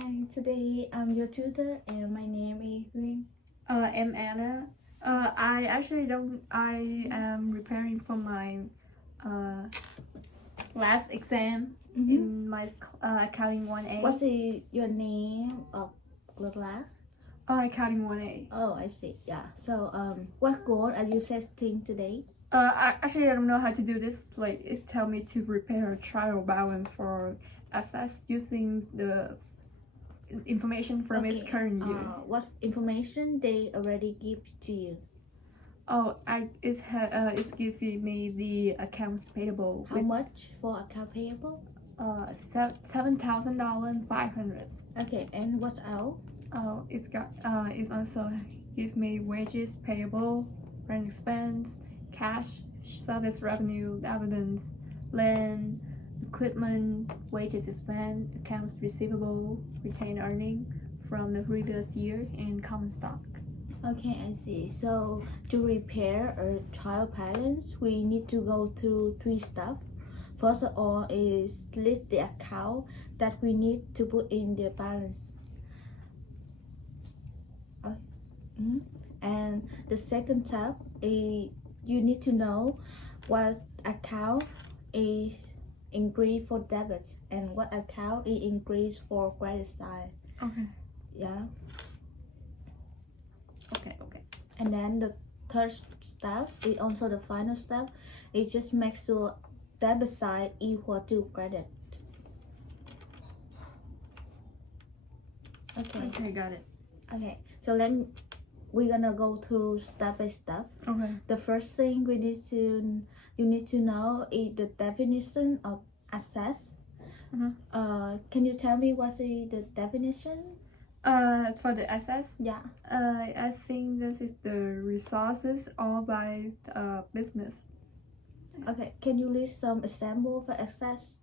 Hi, today I'm your tutor and my name is Huyen. I'm Anna. I actually don't. I am preparing for my last exam in my Accounting1A. What's your name of the class? Accounting1A. Oh, I see. Yeah. So, what goal are you setting today? I don't know how to do this. Like, it's tell me to prepare a trial balance for assess using the information from its current year. What information they already give to you? It's giving me the accounts payable. How much for account payable? $7,500. Okay, and what's else? It's also give me wages payable, rent expense, cash, service revenue, dividends, land, equipment, wages expense, accounts receivable, retained earning from the previous year, and common stock. Okay, I see. So to repair a trial balance, we need to go through 3 steps. First of all is list the account that we need to put in the balance. And the second step is you need to know what account is increased for debit and what account is increased for credit side. Okay. Yeah. Okay. And then the third step is also the final step. It just makes sure debit side equal to credit. Okay, got it. Okay, so we're gonna go through step by step. Okay. The first thing you need to know is the definition of assets. Can you tell me what is the definition? For the assets, Yeah. I think this is the resources all by business. Okay, can you list some example for assets?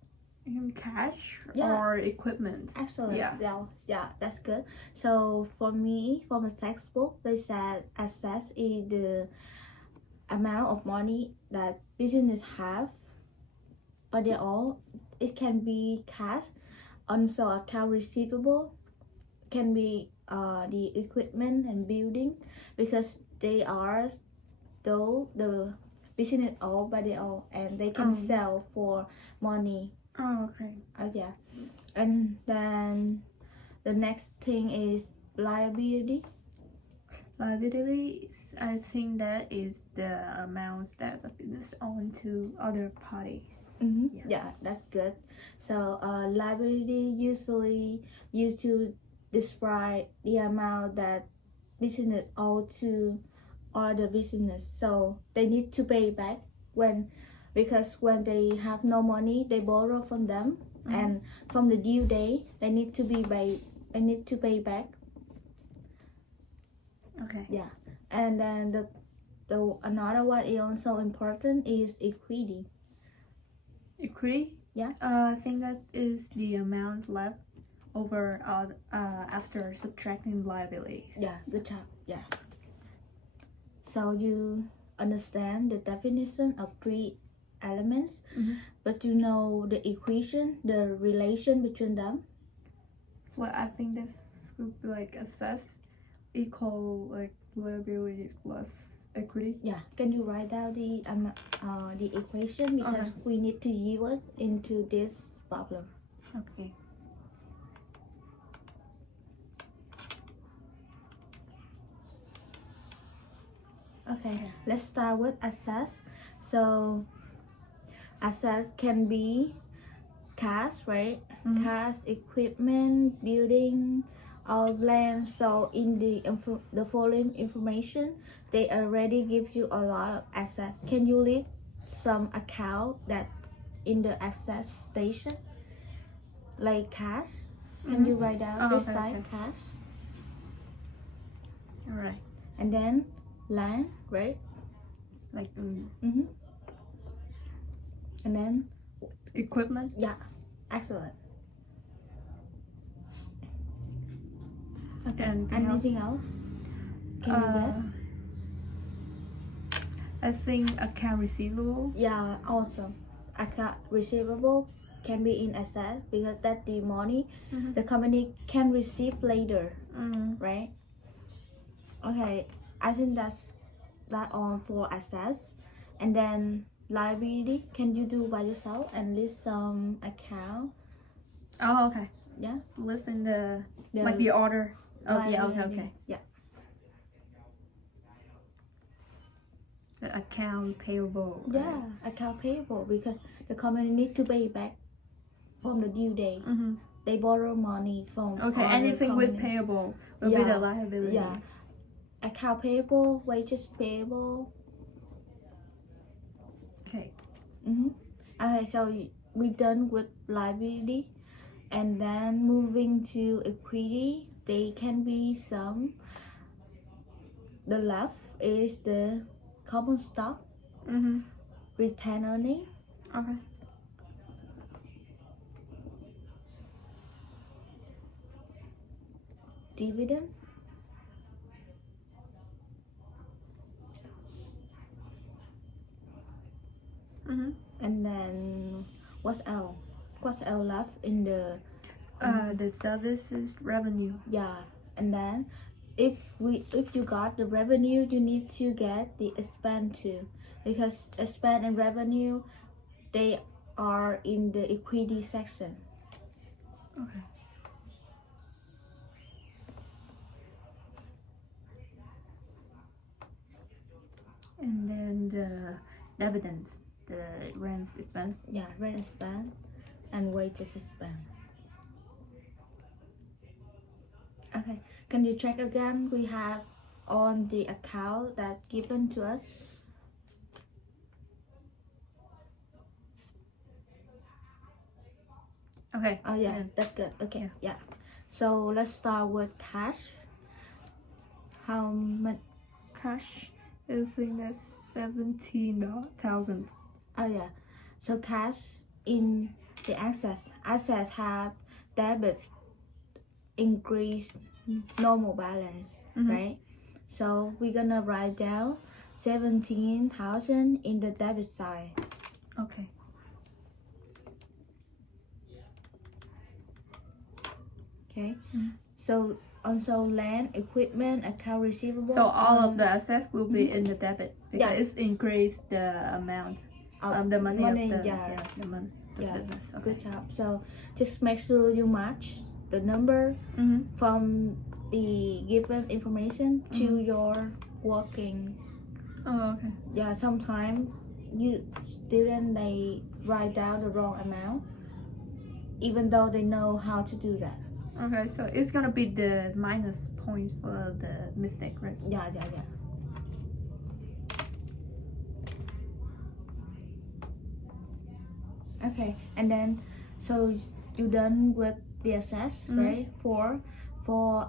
In cash Yeah. or equipment. Excellent. Yeah. Yeah, that's good. So for me, from the textbook, they said assets is the amount of money that business have, but they all it can be cash, also account receivable, can be the equipment and building, because they are though the business all by their own and they can sell for money. Oh, okay. Yeah. And then the next thing is liability. Liability, I think that is the amounts that the business own to other parties. Yeah, that's good. So liability usually used to describe the amount that business owe to other business, so they need to pay back because when they have no money they borrow from them, and from the due date they need to pay back. Okay. Yeah. And then the another one is also important is equity. Equity? Yeah. I think that is the amount left over after subtracting liabilities. Yeah, good job. Yeah. So you understand the definition of 3 elements, but you know the equation, the relation between them. So I think this would be like assess equal like liabilities plus equity. Yeah. Can you write down the equation, because we need to use it into this problem. Okay. Okay, let's start with assets. So assets can be cash, right? Cash, equipment, building, or land. So in the following information, they already give you a lot of assets. Can you list some account that in the assets station, like cash? Can you write down beside cash? All right. And then land, right? Like And then equipment. yeah, excellent. Okay. Anything else? Can you guess? I think account receivable. Yeah, awesome. Account receivable can be in asset because that's the money Mm-hmm. the company can receive later, Mm-hmm. right? Okay, I think that's that all for assets. And then liability, can you do by yourself and list some account? Oh, okay. Yeah, Listen the the like the order. Oh, yeah. Okay. liability. Okay. Yeah, The account payable. Right? yeah, account payable because the company need to pay back from the due date. Mm-hmm. They borrow money from Okay. other Anything with companies. payable will be Yeah, the liability. Yeah, account payable, wages payable. Okay. Mm-hmm. Okay, so we done with liability, and then moving to equity. They can be some. The left is the common stock, Mm-hmm. return earning, Okay. dividend, Mm-hmm. and then what's else? What's else left in the The services revenue. yeah, and then if you got the revenue, you need to get the expense too, because expense and revenue they are in the equity section. Okay. And then the dividends, the rent expense. Yeah, rent expense and wages expense. Okay, can you check again? We have on the account that given to us. Okay. Oh yeah, that's good. Okay, yeah. So let's start with cash. How much? Cash is in the 17,000. Oh yeah. So cash in the assets. Assets have debit, increase, normal balance, Mhm. right? So we're gonna write down 17,000 in the debit side. Okay. Okay. Mhm. So also land, equipment, account receivable. So all of the assets will be in the debit because Yeah. it's increased the amount of the money, of the yeah. the money. The Yeah, business. Okay. good job. So just make sure you match the number Mm-hmm. from the given information to your working. Oh, okay. Yeah, sometimes you student they write down the wrong amount, even though they know how to do that. Okay, so it's gonna be the minus point for the mistake, right? Yeah. Okay, and then so you done with the assets, right? For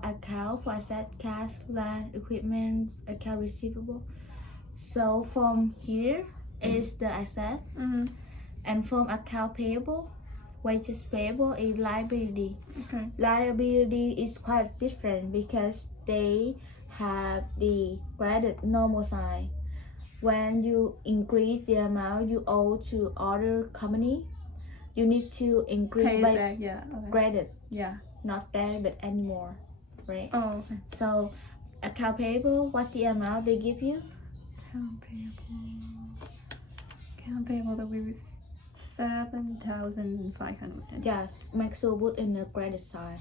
account, for asset, cash, land, equipment, account receivable. So from here is the asset, Mm-hmm. and from account payable, wages payable is liability. Okay. Liability is quite different because they have the credit normal side. When you increase the amount you owe to other company, you need to increase Pay by back, yeah. Okay. credit, Yeah. not debit anymore, right? Oh, okay. So account payable, what the amount they give you? Account payable that we was 7,500. Yes, make sure put in the credit side.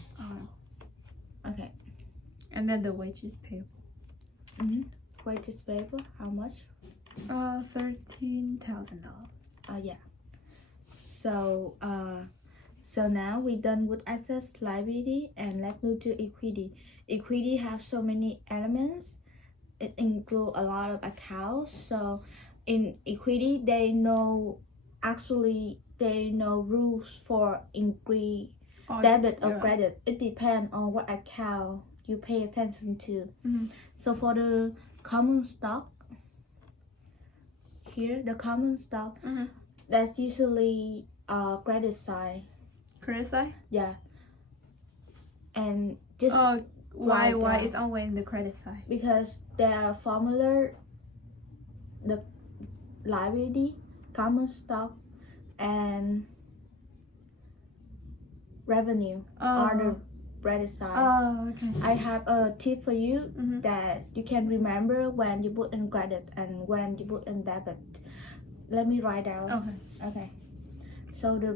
Okay. And then the wages payable. Wages payable, how much? $13,000. Yeah. So so now we done with assets, liability, and let's move to equity. Equity have so many elements. It include a lot of accounts. So in equity, they know rules for increase debit or credit. It depends on what account you pay attention to. So for the common stock, here the common stock, that's usually credit side. Credit side? Yeah. And just why down. it's always in the credit side? Because there are formula, the liability, common stock, and revenue on the credit side. Oh, okay. I have a tip for you Mhm. that you can remember when you put in credit and when you put in debit. Let me write down. Okay. So the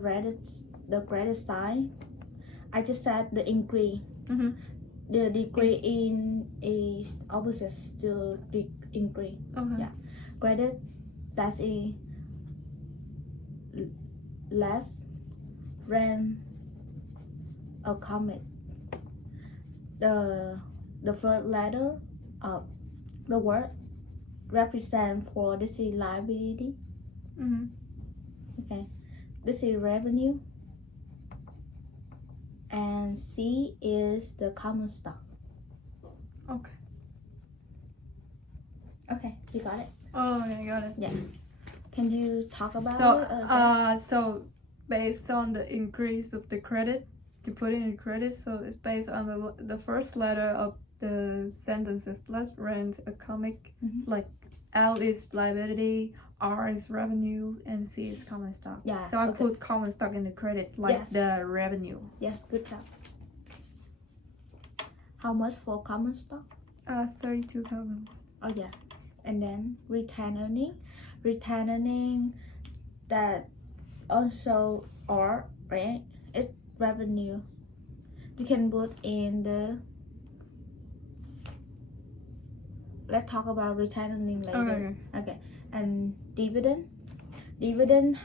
credit side, I just said the increase. Mhm. The decrease in is opposite to the increase. Okay. Yeah. Credit, that is less than a commit. The first letter of the word represent for this is liability. Mhm. Okay. This is revenue. And C is the common stock. Okay. Okay, you got it. Oh, okay, I got it. Yeah. Can you talk about So, it? so based on the increase of the credit, to put in credit, so it's based on the first letter of the sentences. Plus rent a comic, Mhm. like L is liability, R is revenues, and C is common stock. Yeah, So I okay. put common stock in the credit, like Yes. the revenue. Yes, good job. How much for common stock? 32,000. Oh yeah. And then retained earning. Retained earning, that also R, right? It's revenue. You can put in the. Let's talk about retained earning later. Okay. And dividend. Dividend,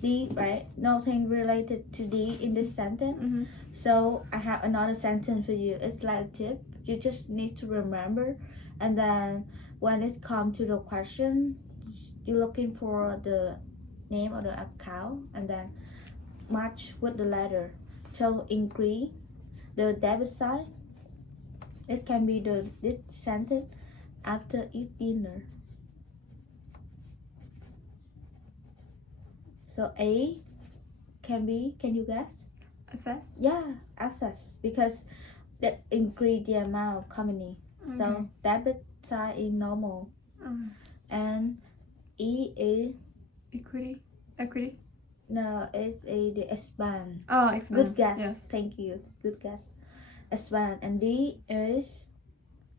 D, right? Nothing related to D in this sentence. Mhm. So I have another sentence for you. It's like a tip. You just need to remember, and then when it comes to the question, you're looking for the name of the account and then match with the letter. So increase the debit side. It can be this sentence after eat dinner. So A can be, can you guess? Assess. Yeah, access, because that increase the amount of company. So debit side is normal, and E is Equity. no, it's the expand. Oh, expense. Good guess. Yes. Thank you. Good guess. Expand, and D is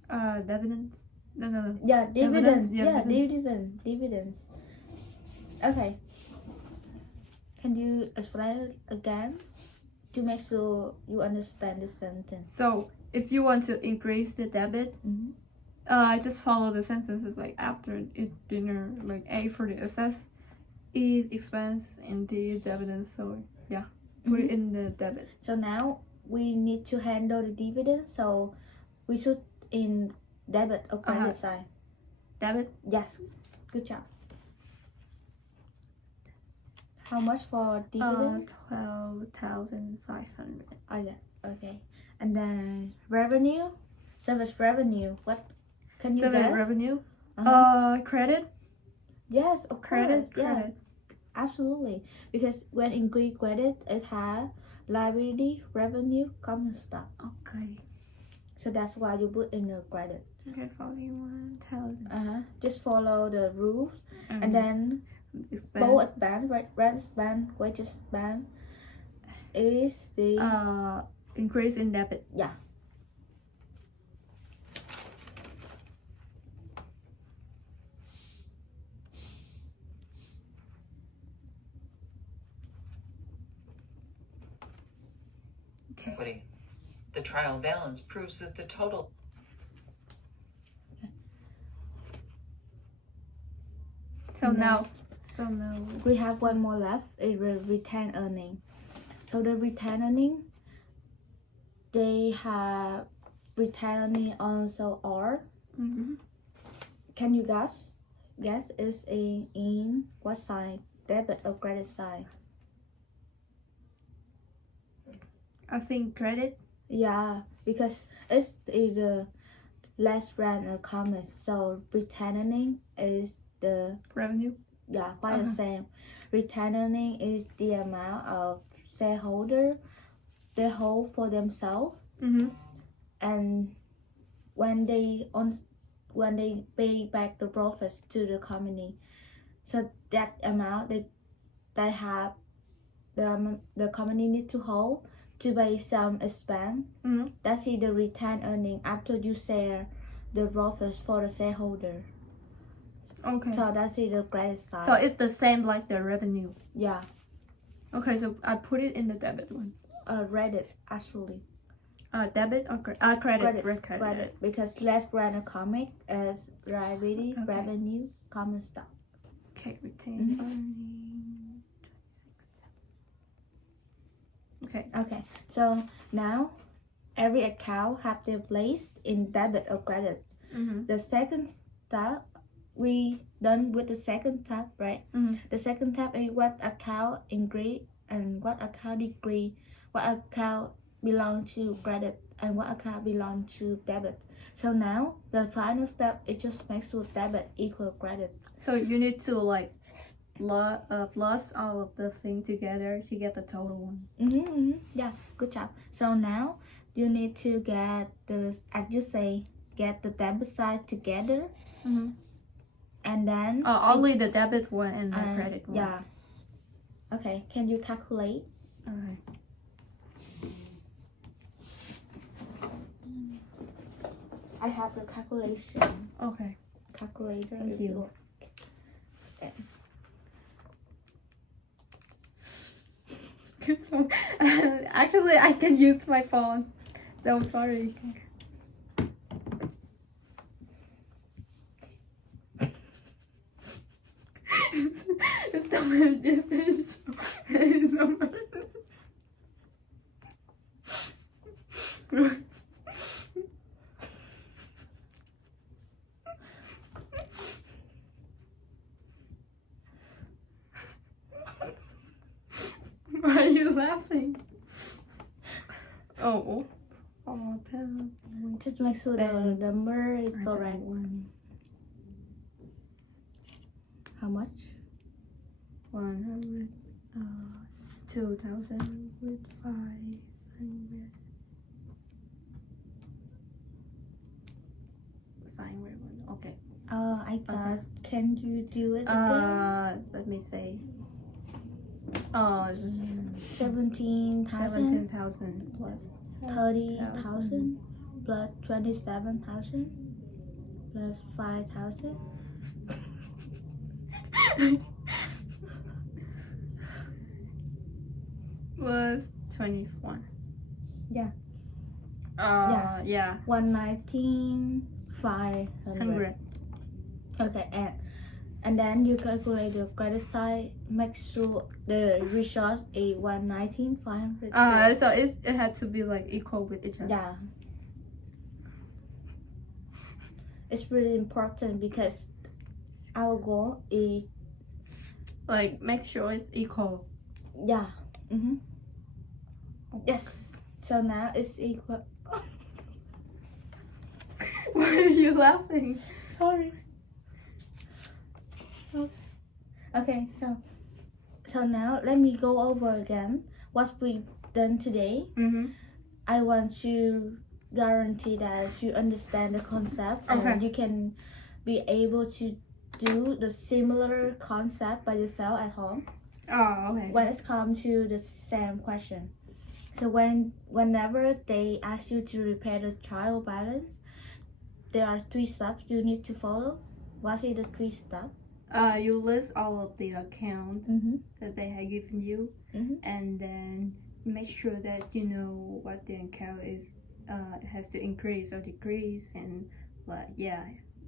Dividends. No. yeah, dividends. Yeah, Dividends. Okay. Can you explain it again to make sure you understand the sentence? So if you want to increase the debit, Mhm. just follow the sentences like after eat dinner, like A for the assess, E is expense, and D is dividends. So yeah, put it in the debit. So now we need to handle the dividend. So we should in debit or credit side. Debit. Yes. Good job. How much for dividend? 12,500. Oh yeah. Okay. And then revenue, service revenue. What can you Service guess? revenue. Credit. Yes, of Credit. course. Yeah, absolutely. Because when increase credit, it has liability, revenue, common stock. Okay. So that's why you put in the credit. Okay, 41,000. Just follow the rules, and then Expense. both expand, rent expand, wages expand is the increase in debit. yeah. Okay. The trial balance proves that the total. So now We have one more left. It will retained earning. So the retained earning, they have retained earning also R. Can you guess? Guess is in what side? Debit or credit side? I think credit. Yeah, because it's either less than a common. So retained earning is the Revenue. yeah, quite the same. Retained earning is the amount of shareholder they hold for themselves, and when they pay back the profits to the company, so that amount they have the company need to hold to pay some expense. Mm-hmm. That's the retained earning after you share the profits for the shareholder. Okay. So that's the credit side. So it's the same like the revenue. Yeah, Okay, so I put it in the debit one. Reddit actually. Debit or credit? Credit because let's run a comic as liability, Okay. revenue, common stock. Okay, retain earning. Okay. Okay, so now every account have their place in debit or credit. Mm-hmm. The second step, we done with the second tab, right? Mm-hmm. The second tab is what account increase and what account decrease, what account belong to credit and what account belong to debit. So now the final step is just make sure debit equal credit. So you need to like plus all of the things together to get the total one. Yeah, good job. So now you need to get the, as you say, get the debit side together, Mm-hmm. and then Only the debit one and the credit one. Yeah. Okay, can you calculate? Okay. I have the calculation. Okay. Calculator. Thank if you. Okay. Actually, I can use my phone. So sorry. It's so Why are you laughing? Oh, 10. Just make sure the number is I said correct. 1. How much? 100. 2,000 with 500. Okay. I got. Can you do it again? Let me say. 17,000 17,000 plus 30,000 plus 27,000 plus 5,000. plus 21. Yeah. Yes. Yeah. 119,500. 100. Okay, and then you calculate the credit side. Make sure the resource is 119,500. So it had to be like equal with each other. Yeah. It's really important because our goal is Like make sure it's equal. yeah. Mm-hmm. Yes. So now it's equal. Why are you laughing? Sorry. Okay, so now let me go over again what we done today. Mm-hmm. I want to guarantee that you understand the concept and Okay. you can be able to do the similar concept by yourself at home Oh, okay. when it's come to the same question. So whenever they ask you to repair the trial balance, there are 3 steps you need to follow. What is the 3 steps? You list all of the accounts Mm-hmm. that they have given you, Mhm. and then make sure that you know what the account is. Has to increase or decrease, and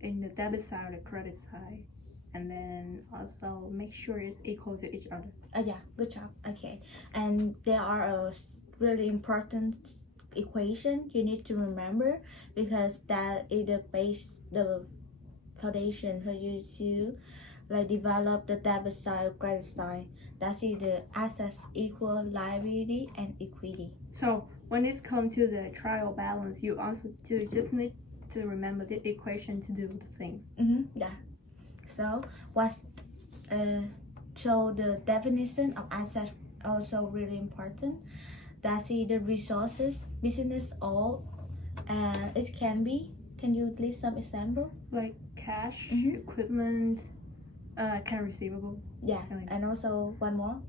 in the debit side or the credit side, and then also make sure it's equal to each other. Yeah, good job. Okay, and there are a really important equation you need to remember because that is the base, the foundation for you to like develop the debit side or credit side. That's the assets equal liability and equity. So when it's come to the trial balance, you also just need to remember the equation to do the things. Yeah. So so the definition of assets also really important. That's the resources, business all, and it can be. Can you list some example? Like cash, Mhm. equipment, account receivable, Yeah, Right. and also one more.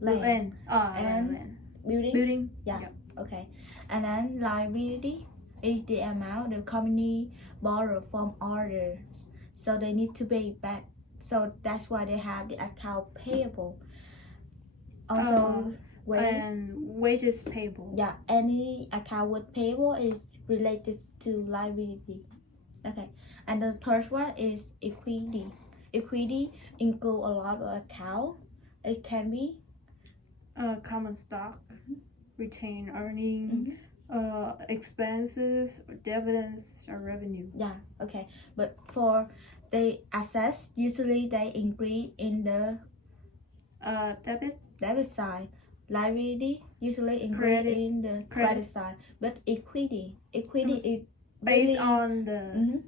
land. And Land. building. Yeah. Okay. And then liability is the amount the company borrow from others, so they need to pay back. So that's why they have the account payable. Also, And wages payable. yeah, any account with payable is related to liability. Okay, and the third one is equity. Equity include a lot of account. It can be Common stock, retained earning, expenses, or dividends, or revenue. yeah. Okay, but for the assets, usually they increase in the debit side. Liability usually increase Credit. in the credit side, but equity is Based really, on the Mhm.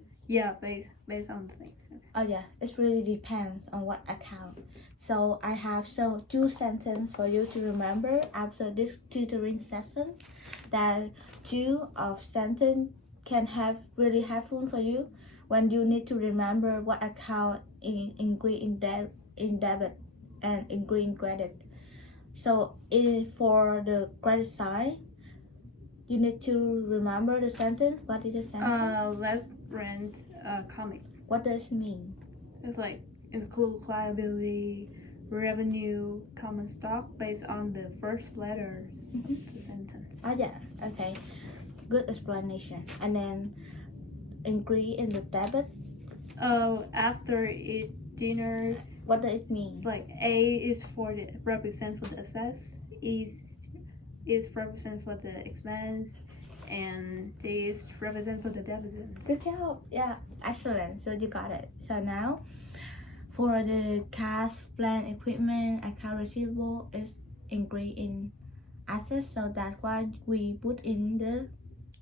based on the things. Oh yeah, it really depends on what account. So I have two sentences for you to remember after this tutoring session. That two of sentence can have really helpful for you when you need to remember what account increase in debit and increase in credit. So for the credit side, you need to remember the sentence. What is the sentence? Let's rent a comic. What does it mean? It's like include liability, revenue, common stock based on the first letter of the sentence. Oh yeah, okay. Good explanation. And then increase in the debit. After eat dinner, What does it mean? like A is for the represent for the assets, is represent for the expense, and D is represent for the dividends. Good job. Yeah, excellent. So you got it. So now for the cash, plant, equipment, account receivable is increase in assets. So that's why we put in the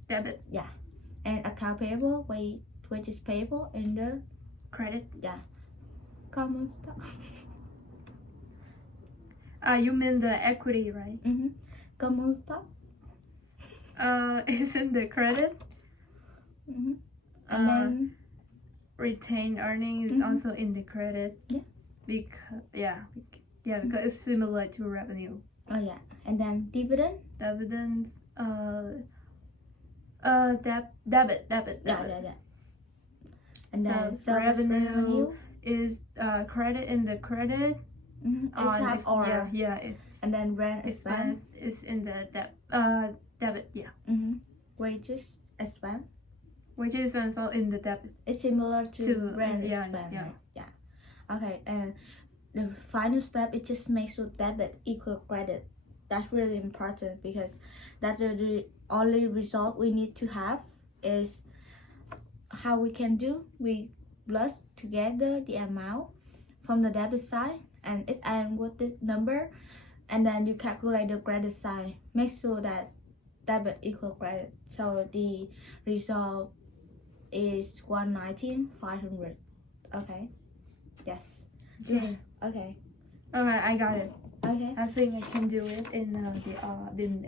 Debit. Yeah. And account payable, which is payable in the Credit. common stock. You mean the equity, right? Common stock. Is in the credit. And then Retained earning is also in the credit. Yeah. Because it's similar to revenue. oh yeah, and then dividend. Dividends. Debit. Yeah. And then So revenue is credit in the credit. It's have or It's and then rent expense. is in the debit. Wages expense. Wages is also in the debit. It's similar to rent yeah, expense. yeah. Right? Yeah. Okay, and the final step is just make sure debit equal credit. That's really important because that's the only result we need to have is how we can do. We plus together the amount from the debit side and it's and with the number, and then you calculate the credit side. Make sure that debit equal credit. So the result is 119,500. Okay. Yes. Yeah. Okay. Okay, I got it. Okay. I think I can do it in the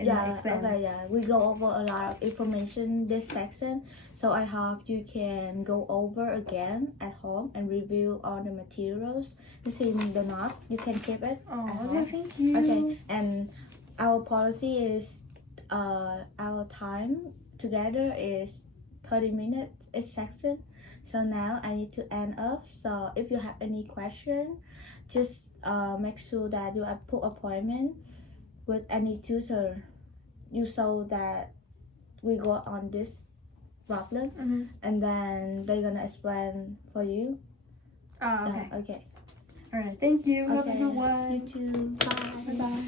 exam. Okay, yeah. We go over a lot of information this section, so I hope you can go over again at home and review all the materials. This is the note. You can keep it. Oh, at okay, home. thank you. Okay, and our policy is our time together is 30 minutes each section. So now I need to end up. So if you have any question, just make sure that you have put appointment with any tutor. You so that we go on this problem, and then they're gonna explain for you. Okay. Okay. All right. Thank you. Have a Okay. good one. You too. Bye. Bye.